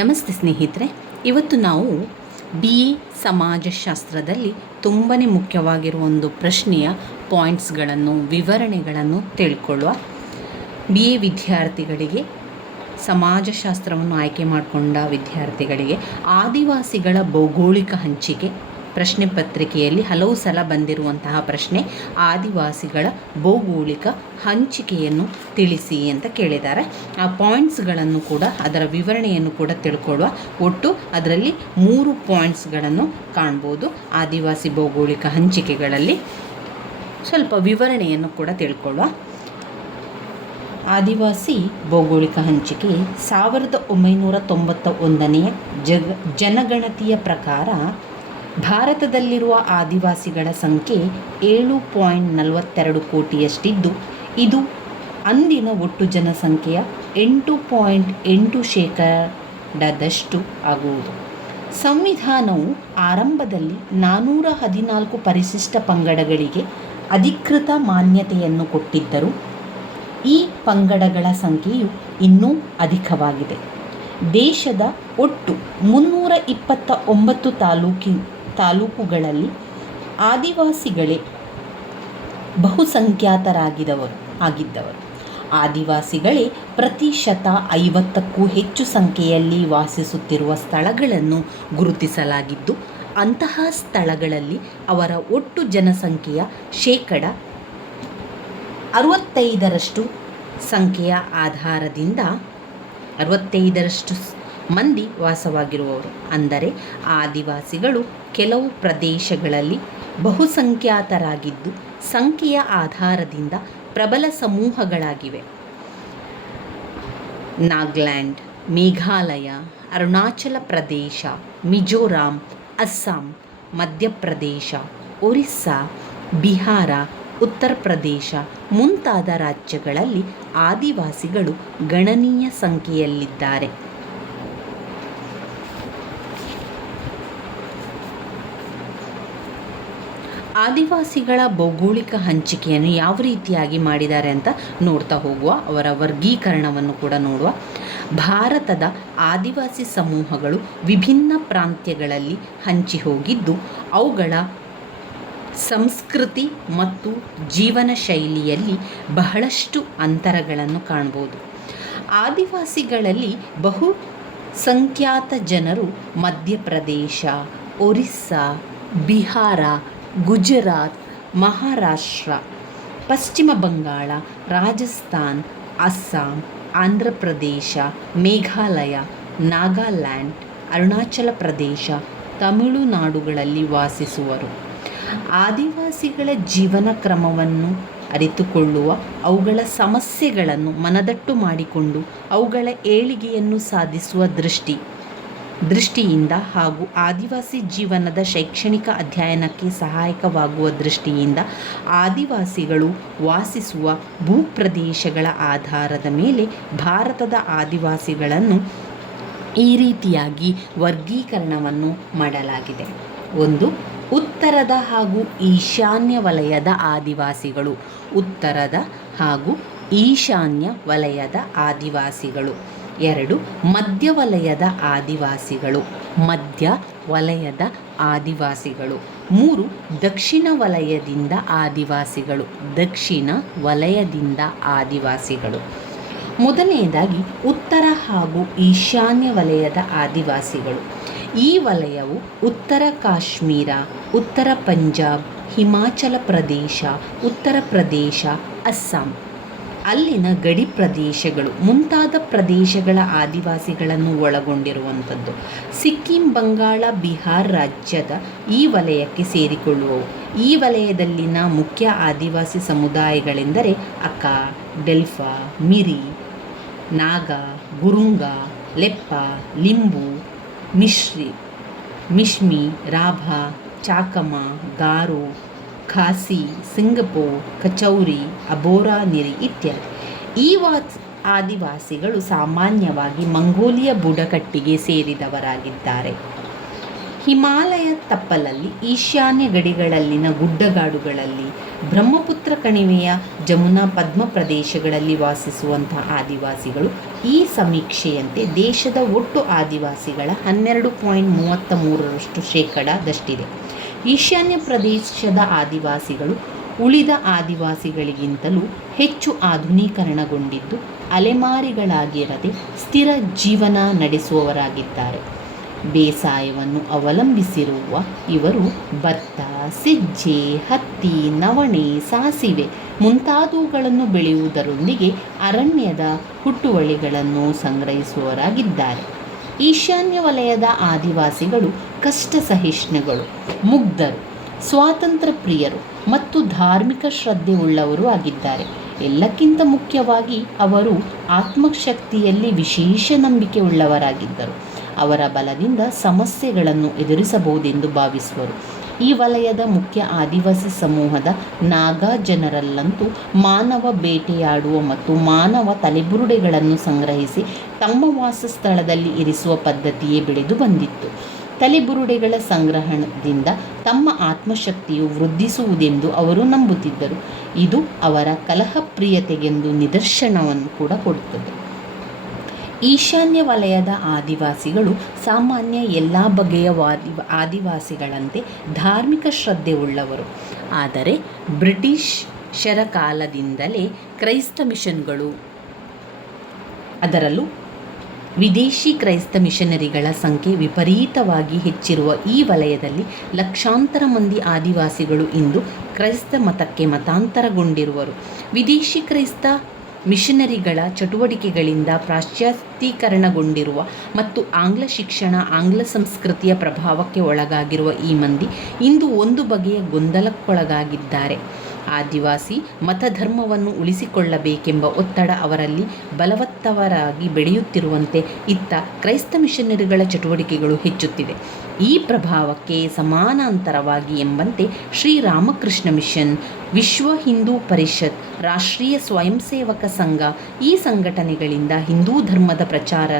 ನಮಸ್ತೆ ಸ್ನೇಹಿತರೆ, ಇವತ್ತು ನಾವು BA ಸಮಾಜಶಾಸ್ತ್ರದಲ್ಲಿ ತುಂಬಾ ಮುಖ್ಯವಾಗಿರುವ ಒಂದು ಪ್ರಶ್ನೆಯ ಪಾಯಿಂಟ್ಸ್ಗಳನ್ನು ವಿವರಣೆಗಳನ್ನು ತಿಳ್ಕೊಳ್ಳುವ. BA ವಿದ್ಯಾರ್ಥಿಗಳಿಗೆ, ಸಮಾಜಶಾಸ್ತ್ರವನ್ನು ಆಯ್ಕೆ ಮಾಡಿಕೊಂಡ ವಿದ್ಯಾರ್ಥಿಗಳಿಗೆ ಆದಿವಾಸಿಗಳ ಭೌಗೋಳಿಕ ಹಂಚಿಕೆ ಪ್ರಶ್ನೆ ಪತ್ರಿಕೆಯಲ್ಲಿ ಹಲವು ಸಲ ಬಂದಿರುವಂತಹ ಪ್ರಶ್ನೆ. ಆದಿವಾಸಿಗಳ ಭೌಗೋಳಿಕ ಹಂಚಿಕೆಯನ್ನು ತಿಳಿಸಿ ಅಂತ ಕೇಳಿದ್ದಾರೆ. ಆ ಪಾಯಿಂಟ್ಸ್ಗಳನ್ನು ಕೂಡ, ಅದರ ವಿವರಣೆಯನ್ನು ಕೂಡ ತಿಳ್ಕೊಳ್ಳುವ. ಒಟ್ಟು ಅದರಲ್ಲಿ 3 ಪಾಯಿಂಟ್ಸ್ಗಳನ್ನು ಕಾಣ್ಬೋದು. ಆದಿವಾಸಿ ಭೌಗೋಳಿಕ ಹಂಚಿಕೆಗಳಲ್ಲಿ ಸ್ವಲ್ಪ ವಿವರಣೆಯನ್ನು ಕೂಡ ತಿಳ್ಕೊಳ್ಳುವ. ಆದಿವಾಸಿ ಭೌಗೋಳಿಕ ಹಂಚಿಕೆ 1991ನೇ ಜನಗಣತಿಯ ಪ್ರಕಾರ ಭಾರತದಲ್ಲಿರುವ ಆದಿವಾಸಿಗಳ ಸಂಖ್ಯೆ 7.42 ಕೋಟಿಯಷ್ಟಿದ್ದು, ಇದು ಅಂದಿನ ಒಟ್ಟು ಜನಸಂಖ್ಯೆಯ 8.8% ಆಗುವುದು. ಸಂವಿಧಾನವು ಆರಂಭದಲ್ಲಿ 414 ಪರಿಶಿಷ್ಟ ಪಂಗಡಗಳಿಗೆ ಅಧಿಕೃತ ಮಾನ್ಯತೆಯನ್ನು ಕೊಟ್ಟಿದ್ದರೂ ಈ ಪಂಗಡಗಳ ಸಂಖ್ಯೆಯು ಇನ್ನೂ ಅಧಿಕವಾಗಿದೆ. ದೇಶದ ಒಟ್ಟು 329 ತಾಲೂಕುಗಳಲ್ಲಿ ಆದಿವಾಸಿಗಳೇ ಬಹುಸಂಖ್ಯಾತರಾಗಿದ್ದವರು. ಆದಿವಾಸಿಗಳೇ ಪ್ರತಿಶತ 50ಕ್ಕೂ ಹೆಚ್ಚು ಸಂಖ್ಯೆಯಲ್ಲಿ ವಾಸಿಸುತ್ತಿರುವ ಸ್ಥಳಗಳನ್ನು ಗುರುತಿಸಲಾಗಿದ್ದು, ಅಂತಹ ಸ್ಥಳಗಳಲ್ಲಿ ಅವರ ಒಟ್ಟು ಜನಸಂಖ್ಯೆಯ 65% ಸಂಖ್ಯೆಯ ಆಧಾರದಿಂದ 65% ಮಂದಿ ವಾಸವಾಗಿರುವವರು. ಅಂದರೆ ಆದಿವಾಸಿಗಳು ಕೆಲವು ಪ್ರದೇಶಗಳಲ್ಲಿ ಬಹುಸಂಖ್ಯಾತರಾಗಿದ್ದು, ಸಂಖ್ಯೆಯ ಆಧಾರದಿಂದ ಪ್ರಬಲ ಸಮೂಹಗಳಾಗಿವೆ. ನಾಗಾಲ್ಯಾಂಡ್, ಮೇಘಾಲಯ, ಅರುಣಾಚಲ ಪ್ರದೇಶ, ಮಿಜೋರಾಂ, ಅಸ್ಸಾಂ, ಮಧ್ಯಪ್ರದೇಶ, ಒರಿಸ್ಸಾ, ಬಿಹಾರ, ಉತ್ತರ ಪ್ರದೇಶ ಮುಂತಾದ ರಾಜ್ಯಗಳಲ್ಲಿ ಆದಿವಾಸಿಗಳು ಗಣನೀಯ ಸಂಖ್ಯೆಯಲ್ಲಿದ್ದಾರೆ. ಆದಿವಾಸಿಗಳ ಭೌಗೋಳಿಕ ಹಂಚಿಕೆಯನ್ನು ಯಾವ ರೀತಿಯಾಗಿ ಮಾಡಿದ್ದಾರೆ ಅಂತ ನೋಡ್ತಾ ಹೋಗುವ. ಅವರ ವರ್ಗೀಕರಣವನ್ನು ಕೂಡ ನೋಡುವ. ಭಾರತದ ಆದಿವಾಸಿ ಸಮೂಹಗಳು ವಿಭಿನ್ನ ಪ್ರಾಂತ್ಯಗಳಲ್ಲಿ ಹಂಚಿ ಹೋಗಿದ್ದು, ಅವುಗಳ ಸಂಸ್ಕೃತಿ ಮತ್ತು ಜೀವನ ಶೈಲಿಯಲ್ಲಿ ಬಹಳಷ್ಟು ಅಂತರಗಳನ್ನು ಕಾಣಬಹುದು. ಆದಿವಾಸಿಗಳಲ್ಲಿ ಬಹುಸಂಖ್ಯಾತ ಜನರು ಮಧ್ಯಪ್ರದೇಶ, ಒರಿಸ್ಸಾ, ಬಿಹಾರ, ಗುಜರಾತ್, ಮಹಾರಾಷ್ಟ್ರ, ಪಶ್ಚಿಮ ಬಂಗಾಳ, ರಾಜಸ್ಥಾನ್, ಅಸ್ಸಾಂ, ಆಂಧ್ರ ಪ್ರದೇಶ, ಮೇಘಾಲಯ, ನಾಗಾಲ್ಯಾಂಡ್, ಅರುಣಾಚಲ ಪ್ರದೇಶ, ತಮಿಳುನಾಡುಗಳಲ್ಲಿ ವಾಸಿಸುವರು. ಆದಿವಾಸಿಗಳ ಜೀವನ ಕ್ರಮವನ್ನು ಅರಿತುಕೊಳ್ಳುವ, ಅವುಗಳ ಸಮಸ್ಯೆಗಳನ್ನು ಮನದಟ್ಟು ಮಾಡಿಕೊಂಡು ಅವುಗಳ ಏಳಿಗೆಯನ್ನು ಸಾಧಿಸುವ ದೃಷ್ಟಿಯಿಂದ ಹಾಗೂ ಆದಿವಾಸಿ ಜೀವನದ ಶೈಕ್ಷಣಿಕ ಅಧ್ಯಯನಕ್ಕೆ ಸಹಾಯಕವಾಗುವ ದೃಷ್ಟಿಯಿಂದ ಆದಿವಾಸಿಗಳು ವಾಸಿಸುವ ಭೂಪ್ರದೇಶಗಳ ಆಧಾರದ ಮೇಲೆ ಭಾರತದ ಆದಿವಾಸಿಗಳನ್ನು ಈ ರೀತಿಯಾಗಿ ವರ್ಗೀಕರಣವನ್ನು ಮಾಡಲಾಗಿದೆ. 1. ಉತ್ತರದ ಹಾಗೂ ಈಶಾನ್ಯ ವಲಯದ ಆದಿವಾಸಿಗಳು. ಉತ್ತರದ ಹಾಗೂ ಈಶಾನ್ಯ ವಲಯದ ಆದಿವಾಸಿಗಳು. 2. ಮಧ್ಯ ವಲಯದ ಆದಿವಾಸಿಗಳು. ಮಧ್ಯ ವಲಯದ ಆದಿವಾಸಿಗಳು. 3. ದಕ್ಷಿಣ ವಲಯದಿಂದ ಆದಿವಾಸಿಗಳು. ದಕ್ಷಿಣ ವಲಯದಿಂದ ಆದಿವಾಸಿಗಳು. ಮೊದಲನೆಯದಾಗಿ ಉತ್ತರ ಹಾಗೂ ಈಶಾನ್ಯ ವಲಯದ ಆದಿವಾಸಿಗಳು. ಈ ವಲಯವು ಉತ್ತರ ಕಾಶ್ಮೀರ, ಉತ್ತರ ಪಂಜಾಬ್, ಹಿಮಾಚಲ ಪ್ರದೇಶ, ಉತ್ತರ ಪ್ರದೇಶ, ಅಸ್ಸಾಂ, ಅಲ್ಲಿನ ಗಡಿ ಪ್ರದೇಶಗಳು ಮುಂತಾದ ಪ್ರದೇಶಗಳ ಆದಿವಾಸಿಗಳನ್ನು ಒಳಗೊಂಡಿರುವಂಥದ್ದು. ಸಿಕ್ಕಿಂ, ಬಂಗಾಳ, ಬಿಹಾರ ರಾಜ್ಯದ ಈ ವಲಯಕ್ಕೆ ಸೇರಿಕೊಳ್ಳುವವು. ಈ ವಲಯದಲ್ಲಿನ ಮುಖ್ಯ ಆದಿವಾಸಿ ಸಮುದಾಯಗಳೆಂದರೆ ಅಕಾ, ಡೆಲ್ಫಾ, ಮಿರಿ, ನಾಗ, ಗುರುಂಗ, ಲೆಪ್ಪ, ಲಿಂಬು, ಮಿಶ್ಮಿ, ರಾಭ, ಚಾಕಮ, ಗಾರೋ, ಖಾಸಿ, ಸಿಂಗಪೋ, ಕಚೌರಿ, ಅಬೋರಾ ನಿರಿ ಇತ್ಯಾದಿ. ಈ ಆದಿವಾಸಿಗಳು ಸಾಮಾನ್ಯವಾಗಿ ಮಂಗೋಲಿಯ ಬುಡಕಟ್ಟಿಗೆ ಸೇರಿದವರಾಗಿದ್ದಾರೆ. ಹಿಮಾಲಯ ತಪ್ಪಲಲ್ಲಿ, ಈಶಾನ್ಯ ಗಡಿಗಳಲ್ಲಿನ ಗುಡ್ಡಗಾಡುಗಳಲ್ಲಿ, ಬ್ರಹ್ಮಪುತ್ರ ಕಣಿವೆಯ ಜಮುನಾ ಪದ್ಮ ಪ್ರದೇಶಗಳಲ್ಲಿ ವಾಸಿಸುವಂತಹ ಆದಿವಾಸಿಗಳು ಈ ಸಮೀಕ್ಷೆಯಂತೆ ದೇಶದ ಒಟ್ಟು ಆದಿವಾಸಿಗಳ 12.33% ಈಶಾನ್ಯ ಪ್ರದೇಶದ ಆದಿವಾಸಿಗಳು ಉಳಿದ ಆದಿವಾಸಿಗಳಿಗಿಂತಲೂ ಹೆಚ್ಚು ಆಧುನೀಕರಣಗೊಂಡಿದ್ದು ಅಲೆಮಾರಿಗಳಾಗಿರದೆ ಸ್ಥಿರ ಜೀವನ ನಡೆಸುವವರಾಗಿದ್ದಾರೆ. ಬೇಸಾಯವನ್ನು ಅವಲಂಬಿಸಿರುವ ಇವರು ಭತ್ತ, ಸಜ್ಜೆ, ಹತ್ತಿ, ನವಣೆ, ಸಾಸಿವೆ ಮುಂತಾದವುಗಳನ್ನು ಬೆಳೆಯುವುದರೊಂದಿಗೆ ಅರಣ್ಯದ ಹುಟ್ಟುವಳಿಗಳನ್ನು ಸಂಗ್ರಹಿಸುವವರಾಗಿದ್ದಾರೆ. ಈಶಾನ್ಯ ವಲಯದ ಆದಿವಾಸಿಗಳು ಕಷ್ಟ ಸಹಿಷ್ಣುಗಳು, ಮುಗ್ಧರು, ಸ್ವಾತಂತ್ರ್ಯ ಪ್ರಿಯರು ಮತ್ತು ಧಾರ್ಮಿಕ ಶ್ರದ್ಧೆ ಉಳ್ಳವರು ಆಗಿದ್ದಾರೆ. ಎಲ್ಲಕ್ಕಿಂತ ಮುಖ್ಯವಾಗಿ ಅವರು ಆತ್ಮಶಕ್ತಿಯಲ್ಲಿ ವಿಶೇಷ ನಂಬಿಕೆ ಉಳ್ಳವರಾಗಿದ್ದರು. ಅವರ ಬಲದಿಂದ ಸಮಸ್ಯೆಗಳನ್ನು ಎದುರಿಸಬಹುದೆಂದು ಭಾವಿಸುವರು. ಈ ವಲಯದ ಮುಖ್ಯ ಆದಿವಾಸಿ ಸಮೂಹದ ನಾಗಾ ಜನರಲ್ಲಂತೂ ಮಾನವ ಬೇಟೆಯಾಡುವ ಮತ್ತು ಮಾನವ ತಲೆಬುರುಡೆಗಳನ್ನು ಸಂಗ್ರಹಿಸಿ ತಮ್ಮ ವಾಸಸ್ಥಳದಲ್ಲಿ ಇರಿಸುವ ಪದ್ಧತಿಯೇ ಬೆಳೆದು ಬಂದಿತ್ತು. ತಲೆಬುರುಡೆಗಳ ಸಂಗ್ರಹಣದಿಂದ ತಮ್ಮ ಆತ್ಮಶಕ್ತಿಯು ವೃದ್ಧಿಸುವುದೆಂದು ಅವರು ನಂಬುತ್ತಿದ್ದರು. ಇದು ಅವರ ಕಲಹಪ್ರಿಯತೆಗೆಂದು ನಿದರ್ಶನವನ್ನು ಕೂಡ ಕೊಡುತ್ತದೆ. ಈಶಾನ್ಯ ವಲಯದ ಆದಿವಾಸಿಗಳು ಸಾಮಾನ್ಯ ಎಲ್ಲ ಬಗೆಯ ಆದಿವಾಸಿಗಳಂತೆ ಧಾರ್ಮಿಕ ಶ್ರದ್ಧೆ ಉಳ್ಳವರು. ಆದರೆ ಬ್ರಿಟಿಷರ ಕಾಲದಿಂದಲೇ ಕ್ರೈಸ್ತ ಮಿಷನ್ಗಳು, ಅದರಲ್ಲೂ ವಿದೇಶಿ ಕ್ರೈಸ್ತ ಮಿಷನರಿಗಳ ಸಂಖ್ಯೆ ವಿಪರೀತವಾಗಿ ಹೆಚ್ಚಿರುವ ಈ ವಲಯದಲ್ಲಿ ಲಕ್ಷಾಂತರ ಮಂದಿ ಆದಿವಾಸಿಗಳು ಇಂದು ಕ್ರೈಸ್ತ ಮತಕ್ಕೆ ಮತಾಂತರಗೊಂಡಿರುವರು. ವಿದೇಶಿ ಕ್ರೈಸ್ತ ಮಿಷನರಿಗಳ ಚಟುವಟಿಕೆಗಳಿಂದ ಪಾಶ್ಚಾತ್ಯೀಕರಣಗೊಂಡಿರುವ ಮತ್ತು ಆಂಗ್ಲ ಶಿಕ್ಷಣ, ಆಂಗ್ಲ ಸಂಸ್ಕೃತಿಯ ಪ್ರಭಾವಕ್ಕೆ ಒಳಗಾಗಿರುವ ಈ ಮಂದಿ ಇಂದು ಒಂದು ಬಗೆಯ ಗೊಂದಲಕ್ಕೊಳಗಾಗಿದ್ದಾರೆ. ಆದಿವಾಸಿ ಮತಧರ್ಮವನ್ನು ಉಳಿಸಿಕೊಳ್ಳಬೇಕೆಂಬ ಒತ್ತಡ ಅವರಲ್ಲಿ ಬಲವತ್ತರವಾಗಿ ಬೆಳೆಯುತ್ತಿರುವಂತೆ ಇತ್ತ ಕ್ರೈಸ್ತ ಮಿಷನರಿಗಳ ಚಟುವಟಿಕೆಗಳು ಹೆಚ್ಚುತ್ತಿದೆ. ಈ ಪ್ರಭಾವಕ್ಕೆ ಸಮಾನಾಂತರವಾಗಿ ಎಂಬಂತೆ ಶ್ರೀರಾಮಕೃಷ್ಣ ಮಿಷನ್, ವಿಶ್ವ ಹಿಂದೂ ಪರಿಷತ್, ರಾಷ್ಟ್ರೀಯ ಸ್ವಯಂ ಸೇವಕ ಸಂಘ ಈ ಸಂಘಟನೆಗಳಿಂದ ಹಿಂದೂ ಧರ್ಮದ ಪ್ರಚಾರ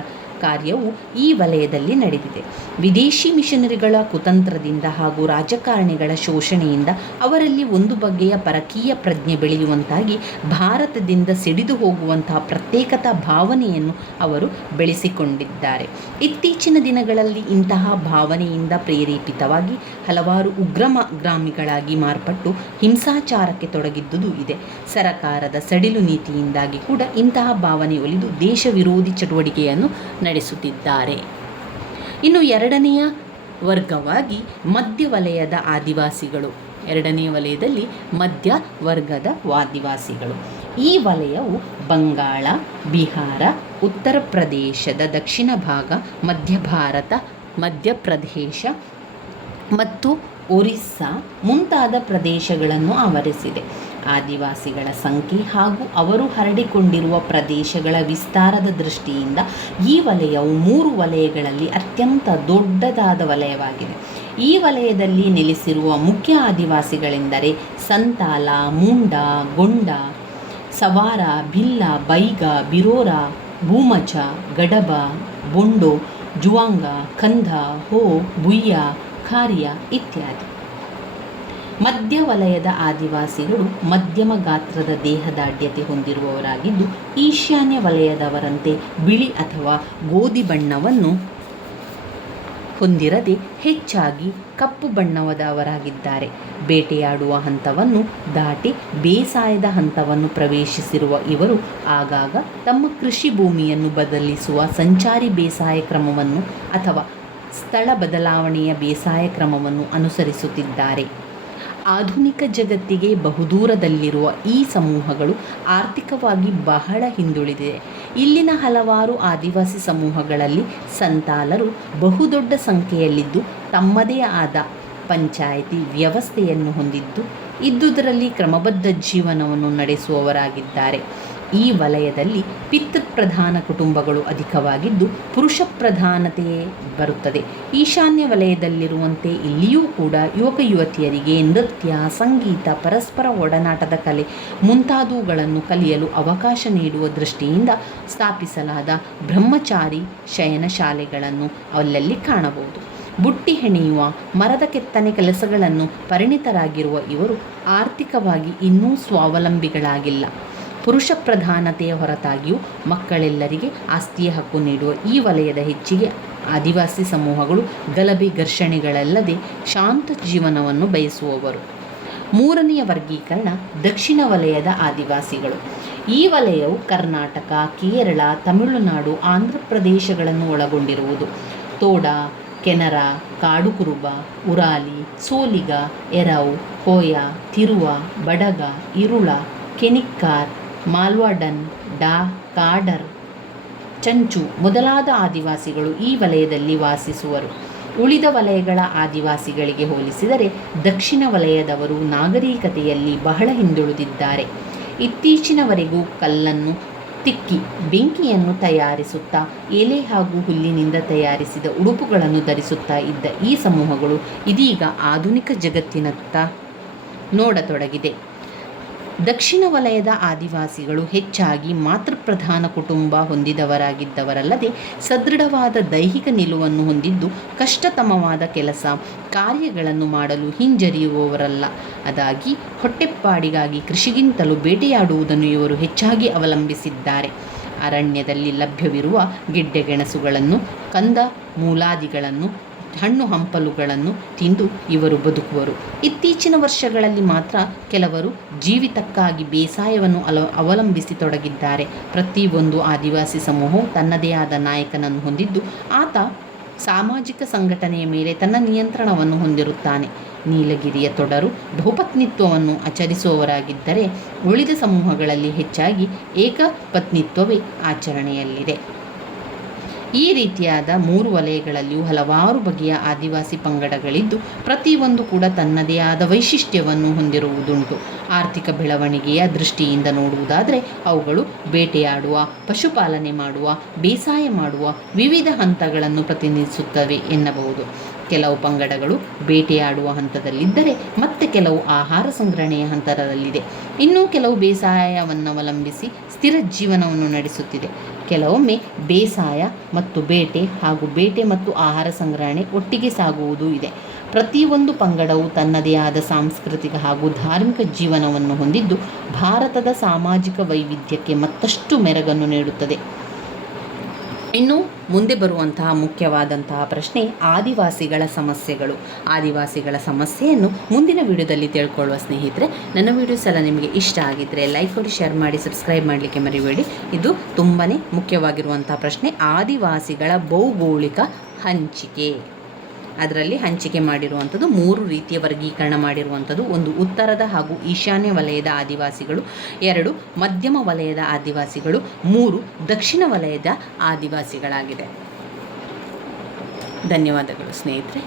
ಕಾರ್ಯವು ಈ ವಲಯದಲ್ಲಿ ನಡೆದಿದೆ. ವಿದೇಶಿ ಮಿಷನರಿಗಳ ಕುತಂತ್ರದಿಂದ ಹಾಗೂ ರಾಜಕಾರಣಿಗಳ ಶೋಷಣೆಯಿಂದ ಅವರಲ್ಲಿ ಒಂದು ಬಗೆಯ ಪರಕೀಯ ಪ್ರಜ್ಞೆ ಬೆಳೆಯುವಂತಾಗಿ ಭಾರತದಿಂದ ಸಿಡಿದು ಹೋಗುವಂತಹ ಪ್ರತ್ಯೇಕತಾ ಭಾವನೆಯನ್ನು ಅವರು ಬೆಳೆಸಿಕೊಂಡಿದ್ದಾರೆ. ಇತ್ತೀಚಿನ ದಿನಗಳಲ್ಲಿ ಇಂತಹ ಭಾವನೆಯಿಂದ ಪ್ರೇರೇಪಿತವಾಗಿ ಹಲವಾರು ಉಗ್ರಗಾಮಿಗಳಾಗಿ ಮಾರ್ಪಟ್ಟು ಹಿಂಸಾಚಾರಕ್ಕೆ ತೊಡಗಿದ್ದುದು ಇದೆ. ಸರಕಾರದ ಸಡಿಲು ನೀತಿಯಿಂದಾಗಿ ಕೂಡ ಇಂತಹ ಭಾವನೆ ಒಲಿದು ದೇಶ ವಿರೋಧಿ ಚಟುವಟಿಕೆಯನ್ನು ನಡೆಸುತ್ತಿದ್ದಾರೆ. ಇನ್ನು ಎರಡನೆಯ ವರ್ಗವಾಗಿ ಮಧ್ಯ ವಲಯದ ಆದಿವಾಸಿಗಳು. ಎರಡನೆಯ ವಲಯದಲ್ಲಿ ಮಧ್ಯ ವರ್ಗದ ಆದಿವಾಸಿಗಳು. ಈ ವಲಯವು ಬಂಗಾಳ, ಬಿಹಾರ, ಉತ್ತರ ಪ್ರದೇಶದ ದಕ್ಷಿಣ ಭಾಗ, ಮಧ್ಯ ಭಾರತ, ಮಧ್ಯಪ್ರದೇಶ ಮತ್ತು ಒರಿಸ್ಸಾ ಮುಂತಾದ ಪ್ರದೇಶಗಳನ್ನು ಆವರಿಸಿದೆ. ಆದಿವಾಸಿಗಳ ಸಂಖ್ಯೆ ಹಾಗೂ ಅವರು ಹರಡಿಕೊಂಡಿರುವ ಪ್ರದೇಶಗಳ ವಿಸ್ತಾರದ ದೃಷ್ಟಿಯಿಂದ ಈ ವಲಯವು 3 ವಲಯಗಳಲ್ಲಿ ಅತ್ಯಂತ ದೊಡ್ಡದಾದ ವಲಯವಾಗಿದೆ. ಈ ವಲಯದಲ್ಲಿ ನೆಲೆಸಿರುವ ಮುಖ್ಯ ಆದಿವಾಸಿಗಳೆಂದರೆ ಸಂತಾಲ, ಮುಂಡ, ಗೊಂಡ, ಸವಾರ, ಭಿಲ್ಲ, ಬೈಗ, ಬಿರೋರ, ಭೂಮಚ, ಗಡಬ, ಬೊಂಡೋ, ಜುವಾಂಗ, ಕಂಧ, ಹೋ, ಬುಯ್ಯ, ಖಾರಿಯ ಇತ್ಯಾದಿ. ಮಧ್ಯ ವಲಯದ ಆದಿವಾಸಿಗಳು ಮಧ್ಯಮ ಗಾತ್ರದ ದೇಹದಾಢ್ಯತೆ ಹೊಂದಿರುವವರಾಗಿದ್ದು ಈಶಾನ್ಯ ವಲಯದವರಂತೆ ಬಿಳಿ ಅಥವಾ ಗೋಧಿ ಬಣ್ಣವನ್ನು ಹೊಂದಿರದೆ ಹೆಚ್ಚಾಗಿ ಕಪ್ಪು ಬಣ್ಣದವರಾಗಿದ್ದಾರೆ. ಬೇಟೆಯಾಡುವ ಹಂತವನ್ನು ದಾಟಿ ಬೇಸಾಯದ ಹಂತವನ್ನು ಪ್ರವೇಶಿಸಿರುವ ಇವರು ಆಗಾಗ ತಮ್ಮ ಕೃಷಿ ಭೂಮಿಯನ್ನು ಬದಲಿಸುವ ಸಂಚಾರಿ ಬೇಸಾಯ ಕ್ರಮವನ್ನು ಅಥವಾ ಸ್ಥಳ ಬದಲಾವಣೆಯ ಬೇಸಾಯ ಕ್ರಮವನ್ನು ಅನುಸರಿಸುತ್ತಿದ್ದಾರೆ. ಆಧುನಿಕ ಜಗತ್ತಿಗೆ ಬಹುದೂರದಲ್ಲಿರುವ ಈ ಸಮೂಹಗಳು ಆರ್ಥಿಕವಾಗಿ ಬಹಳ ಹಿಂದುಳಿದಿದೆ. ಇಲ್ಲಿನ ಹಲವಾರು ಆದಿವಾಸಿ ಸಮೂಹಗಳಲ್ಲಿ ಸಂತಾಲರು ಬಹುದೊಡ್ಡ ಸಂಖ್ಯೆಯಲ್ಲಿದ್ದು ತಮ್ಮದೇ ಆದ ಪಂಚಾಯಿತಿ ವ್ಯವಸ್ಥೆಯನ್ನು ಇದ್ದುದರಲ್ಲಿ ಕ್ರಮಬದ್ಧ ಜೀವನವನ್ನು ನಡೆಸುವವರಾಗಿದ್ದಾರೆ. ಈ ವಲಯದಲ್ಲಿ ಪಿತೃಪ್ರಧಾನ ಕುಟುಂಬಗಳು ಅಧಿಕವಾಗಿದ್ದು ಪುರುಷ ಪ್ರಧಾನತೆಯೇ ಬರುತ್ತದೆ. ಈಶಾನ್ಯ ವಲಯದಲ್ಲಿರುವಂತೆ ಇಲ್ಲಿಯೂ ಕೂಡ ಯುವಕ ಯುವತಿಯರಿಗೆ ನೃತ್ಯ, ಸಂಗೀತ, ಪರಸ್ಪರ ಒಡನಾಟದ ಕಲೆ ಮುಂತಾದವುಗಳನ್ನು ಕಲಿಯಲು ಅವಕಾಶ ನೀಡುವ ದೃಷ್ಟಿಯಿಂದ ಸ್ಥಾಪಿಸಲಾದ ಬ್ರಹ್ಮಚಾರಿ ಶಯನ ಶಾಲೆಗಳನ್ನು ಅಲ್ಲಲ್ಲಿ ಕಾಣಬಹುದು. ಬುಟ್ಟಿ ಹೆಣೆಯುವ, ಮರದ ಕೆತ್ತನೆ ಕೆಲಸಗಳನ್ನು ಪರಿಣಿತರಾಗಿರುವ ಇವರು ಆರ್ಥಿಕವಾಗಿ ಇನ್ನೂ ಸ್ವಾವಲಂಬಿಗಳಾಗಿಲ್ಲ. ಪುರುಷ ಪ್ರಧಾನತೆಯ ಹೊರತಾಗಿಯೂ ಮಕ್ಕಳೆಲ್ಲರಿಗೆ ಆಸ್ತಿಯ ಹಕ್ಕು ನೀಡುವ ಈ ವಲಯದ ಹೆಚ್ಚಿಗೆ ಆದಿವಾಸಿ ಸಮೂಹಗಳು ಗಲಭೆ ಘರ್ಷಣೆಗಳಲ್ಲದೆ ಶಾಂತ ಜೀವನವನ್ನು ಬಯಸುವವರು. ಮೂರನೆಯ ವರ್ಗೀಕರಣ ದಕ್ಷಿಣ ವಲಯದ ಆದಿವಾಸಿಗಳು. ಈ ವಲಯವು ಕರ್ನಾಟಕ, ಕೇರಳ, ತಮಿಳುನಾಡು, ಆಂಧ್ರ ಪ್ರದೇಶಗಳನ್ನು ಒಳಗೊಂಡಿರುವುದು. ತೋಡ, ಕೆನರ, ಕಾಡುಕುರುಬ, ಉರಾಲಿ, ಸೋಲಿಗ, ಎರೌ, ಕೋಯ, ತಿರುವ, ಬಡಗ, ಇರುಳ, ಕೆನಿಕ್ಕಾರ್, ಮಾಲ್ವಾಡನ್, ಡಾ, ಕಾಡರ್, ಚಂಚು ಮೊದಲಾದ ಆದಿವಾಸಿಗಳು ಈ ವಲಯದಲ್ಲಿ ವಾಸಿಸುವರು. ಉಳಿದ ವಲಯಗಳ ಆದಿವಾಸಿಗಳಿಗೆ ಹೋಲಿಸಿದರೆ ದಕ್ಷಿಣ ವಲಯದವರು ನಾಗರಿಕತೆಯಲ್ಲಿ ಬಹಳ ಹಿಂದುಳಿದಿದ್ದಾರೆ. ಇತ್ತೀಚಿನವರೆಗೂ ಕಲ್ಲನ್ನು ತಿಕ್ಕಿ ಬೆಂಕಿಯನ್ನು ತಯಾರಿಸುತ್ತಾ ಎಲೆ ಹಾಗೂ ಹುಲ್ಲಿನಿಂದ ತಯಾರಿಸಿದ ಉಡುಪುಗಳನ್ನು ಧರಿಸುತ್ತಾ ಇದ್ದ ಈ ಸಮೂಹಗಳು ಇದೀಗ ಆಧುನಿಕ ಜಗತ್ತಿನತ್ತ ನೋಡತೊಡಗಿದೆ. ದಕ್ಷಿಣ ವಲಯದ ಆದಿವಾಸಿಗಳು ಹೆಚ್ಚಾಗಿ ಮಾತೃಪ್ರಧಾನ ಕುಟುಂಬ ಹೊಂದಿದವರಾಗಿದ್ದವರಲ್ಲದೆ ಸದೃಢವಾದ ದೈಹಿಕ ನಿಲುವನ್ನು ಹೊಂದಿದ್ದು ಕಷ್ಟತಮವಾದ ಕೆಲಸ ಕಾರ್ಯಗಳನ್ನು ಮಾಡಲು ಹಿಂಜರಿಯುವವರಲ್ಲ. ಅದಾಗಿ ಹೊಟ್ಟೆಪಾಡಿಗಾಗಿ ಕೃಷಿಗಿಂತಲೂ ಬೇಟೆಯಾಡುವುದನ್ನು ಇವರು ಹೆಚ್ಚಾಗಿ ಅವಲಂಬಿಸಿದ್ದಾರೆ. ಅರಣ್ಯದಲ್ಲಿ ಲಭ್ಯವಿರುವ ಗೆಡ್ಡೆಗೆಣಸುಗಳನ್ನು, ಕಂದ ಮೂಲಾದಿಗಳನ್ನು, ಹಣ್ಣು ಹಂಪಲುಗಳನ್ನು ತಿಂದು ಇವರು ಬದುಕುವರು. ಇತ್ತೀಚಿನ ವರ್ಷಗಳಲ್ಲಿ ಮಾತ್ರ ಕೆಲವರು ಜೀವಿತಕ್ಕಾಗಿ ಬೇಸಾಯವನ್ನು ಅವಲಂಬಿಸಿ ತೊಡಗಿದ್ದಾರೆ. ಪ್ರತಿಯೊಂದು ಆದಿವಾಸಿ ಸಮೂಹವು ತನ್ನದೇ ಆದ ನಾಯಕನನ್ನು ಹೊಂದಿದ್ದು ಆತ ಸಾಮಾಜಿಕ ಸಂಘಟನೆಯ ಮೇಲೆ ತನ್ನ ನಿಯಂತ್ರಣವನ್ನು ಹೊಂದಿರುತ್ತಾನೆ. ನೀಲಗಿರಿಯ ತೊಡರು ಬಹುಪತ್ನಿತ್ವವನ್ನು ಆಚರಿಸುವವರಾಗಿದ್ದರೆ ಉಳಿದ ಸಮೂಹಗಳಲ್ಲಿ ಹೆಚ್ಚಾಗಿ ಏಕಪತ್ನಿತ್ವವೇ ಆಚರಣೆಯಲ್ಲಿದೆ. ಈ ರೀತಿಯಾದ ಮೂರು ವಲಯಗಳಲ್ಲಿಯೂ ಹಲವಾರು ಬಗೆಯ ಆದಿವಾಸಿ ಪಂಗಡಗಳಿದ್ದು ಪ್ರತಿಯೊಂದು ಕೂಡ ತನ್ನದೇ ಆದ ವೈಶಿಷ್ಟ್ಯವನ್ನು ಹೊಂದಿರುವುದುಂಟು. ಆರ್ಥಿಕ ಬೆಳವಣಿಗೆಯ ದೃಷ್ಟಿಯಿಂದ ನೋಡುವುದಾದರೆ ಅವುಗಳು ಬೇಟೆಯಾಡುವ, ಪಶುಪಾಲನೆ ಮಾಡುವ, ಬೇಸಾಯ ಮಾಡುವ ವಿವಿಧ ಹಂತಗಳನ್ನು ಪ್ರತಿನಿಧಿಸುತ್ತವೆ ಎನ್ನಬಹುದು. ಕೆಲವು ಪಂಗಡಗಳು ಬೇಟೆಯಾಡುವ ಹಂತದಲ್ಲಿದ್ದರೆ ಮತ್ತೆ ಕೆಲವು ಆಹಾರ ಸಂಗ್ರಹಣೆಯ ಹಂತದಲ್ಲಿದೆ. ಇನ್ನೂ ಕೆಲವು ಬೇಸಾಯವನ್ನವಲಂಬಿಸಿ ಸ್ಥಿರ ಜೀವನವನ್ನು ನಡೆಸುತ್ತಿದೆ. ಕೆಲವೊಮ್ಮೆ ಬೇಸಾಯ ಮತ್ತು ಬೇಟೆ ಹಾಗೂ ಬೇಟೆ ಮತ್ತು ಆಹಾರ ಸಂಗ್ರಹಣೆ ಒಟ್ಟಿಗೆ ಸಾಗುವುದೂ ಇದೆ. ಪ್ರತಿಯೊಂದು ಪಂಗಡವು ತನ್ನದೇ ಆದ ಸಾಂಸ್ಕೃತಿಕ ಹಾಗೂ ಧಾರ್ಮಿಕ ಜೀವನವನ್ನು ಹೊಂದಿದ್ದು ಭಾರತದ ಸಾಮಾಜಿಕ ವೈವಿಧ್ಯಕ್ಕೆ ಮತ್ತಷ್ಟು ಮೆರುಗನ್ನು ನೀಡುತ್ತದೆ. ಇನ್ನು ಮುಂದೆ ಬರುವಂತಹ ಮುಖ್ಯವಾದಂತಹ ಪ್ರಶ್ನೆ ಆದಿವಾಸಿಗಳ ಸಮಸ್ಯೆಗಳು. ಆದಿವಾಸಿಗಳ ಸಮಸ್ಯೆಯನ್ನು ಮುಂದಿನ ವಿಡಿಯೋದಲ್ಲಿ ತಿಳ್ಕೊಳ್ಳುವ ಸ್ನೇಹಿತರೆ. ನನ್ನ ವಿಡಿಯೋಸ್ ಎಲ್ಲ ನಿಮಗೆ ಇಷ್ಟ ಆಗಿದ್ದರೆ ಲೈಕ್ ಕೊಡಿ, ಶೇರ್ ಮಾಡಿ, ಸಬ್ಸ್ಕ್ರೈಬ್ ಮಾಡಲಿಕ್ಕೆ ಮರಿಬೇಡಿ. ಇದು ತುಂಬಾ ಮುಖ್ಯವಾಗಿರುವಂತಹ ಪ್ರಶ್ನೆ. ಆದಿವಾಸಿಗಳ ಭೌಗೋಳಿಕ ಹಂಚಿಕೆ. ಅದರಲ್ಲಿ ಹಂಚಿಕೆ ಮಾಡಿರುವಂಥದ್ದು 3 ರೀತಿಯ ವರ್ಗೀಕರಣ ಮಾಡಿರುವಂಥದ್ದು. 1 ಉತ್ತರದ ಹಾಗೂ ಈಶಾನ್ಯ ವಲಯದ ಆದಿವಾಸಿಗಳು, 2 ಮಧ್ಯಮ ವಲಯದ ಆದಿವಾಸಿಗಳು, 3 ದಕ್ಷಿಣ ವಲಯದ ಆದಿವಾಸಿಗಳಾಗಿದೆ. ಧನ್ಯವಾದಗಳು ಸ್ನೇಹಿತರೆ.